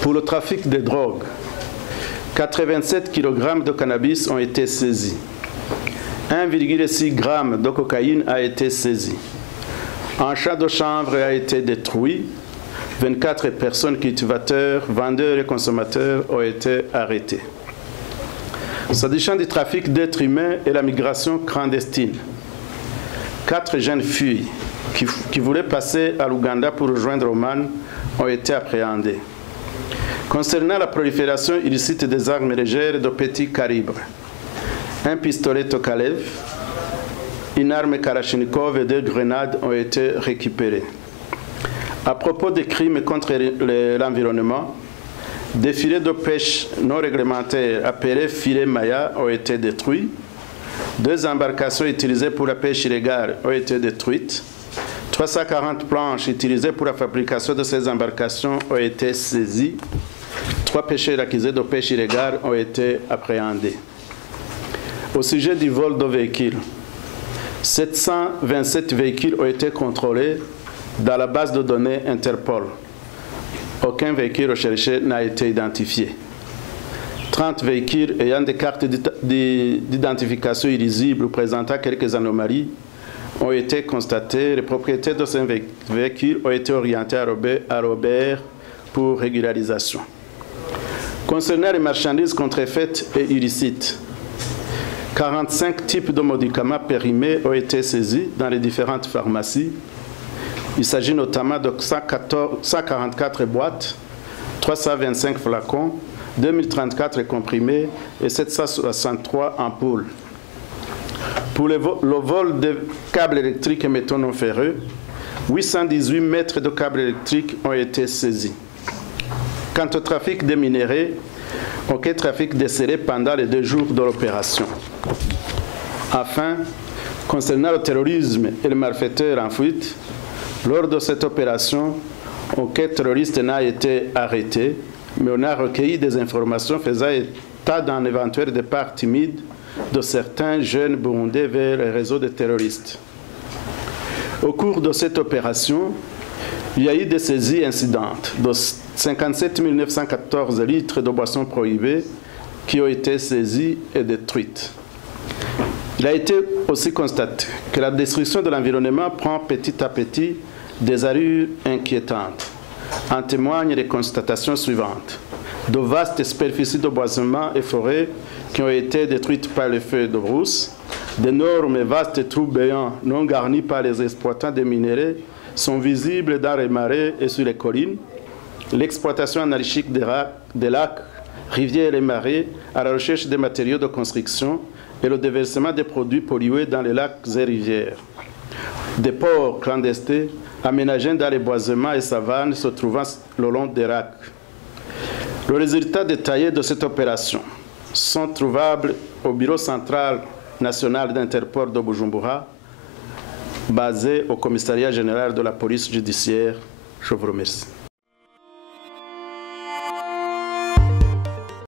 Pour le trafic de drogue, 87 kg de cannabis ont été saisis. 1,6 g de cocaïne a été saisi. Un champ de chanvre a été détruit. 24 personnes cultivateurs, vendeurs et consommateurs ont été arrêtés. S'agissant du trafic d'êtres humains et la migration clandestine, 4 jeunes filles qui voulaient passer à l'Ouganda pour rejoindre Oman ont été appréhendées. Concernant la prolifération illicite des armes légères de petit calibre, un pistolet Tokalev, une arme Kalachnikov et 2 grenades ont été récupérées. À propos des crimes contre l'environnement, des filets de pêche non réglementaires appelés filets Maya ont été détruits. 2 embarcations utilisées pour la pêche illégale ont été détruites. 340 planches utilisées pour la fabrication de ces embarcations ont été saisies. 3 pêcheurs accusés de pêche illégale ont été appréhendés. Au sujet du vol de véhicules, 727 véhicules ont été contrôlés dans la base de données Interpol. Aucun véhicule recherché n'a été identifié. 30 véhicules ayant des cartes d'identification illisibles ou présentant quelques anomalies ont été constatés. Les propriétaires de ces véhicules ont été orientés à Robert pour régularisation. Concernant les marchandises contrefaites et illicites, 45 types de médicaments périmés ont été saisis dans les différentes pharmacies. Il s'agit notamment de 144 boîtes, 325 flacons, 2034 comprimés et 763 ampoules. Pour le vol de câbles électriques et métaux non ferreux, 818 mètres de câbles électriques ont été saisis. Quant au trafic des minéraux, aucun trafic décelé pendant les 2 jours de l'opération. Enfin, concernant le terrorisme et les malfaiteurs en fuite, lors de cette opération, aucun terroriste n'a été arrêté, mais on a recueilli des informations faisant état d'un éventuel départ timide de certains jeunes burundais vers les réseaux de terroristes. Au cours de cette opération, il y a eu des saisies incidentes de 57 914 litres de boissons prohibées qui ont été saisies et détruites. Il a été aussi constaté que la destruction de l'environnement prend petit à petit des allures inquiétantes. En témoignent les constatations suivantes. De vastes superficies de boisement et forêts qui ont été détruites par les feux de brousse, d'énormes et vastes trous béants non garnis par les exploitants des minéraux sont visibles dans les marais et sur les collines. L'exploitation anarchique des lacs, rivières et marais à la recherche des matériaux de construction et le déversement des produits pollués dans les lacs et rivières. Des ports clandestins aménagés dans les boisements et savanes se trouvant le long des lacs. Le résultat détaillé de cette opération sont trouvables au Bureau central national d'Interpol de Bujumbura, basé au Commissariat général de la police judiciaire. Je vous remercie.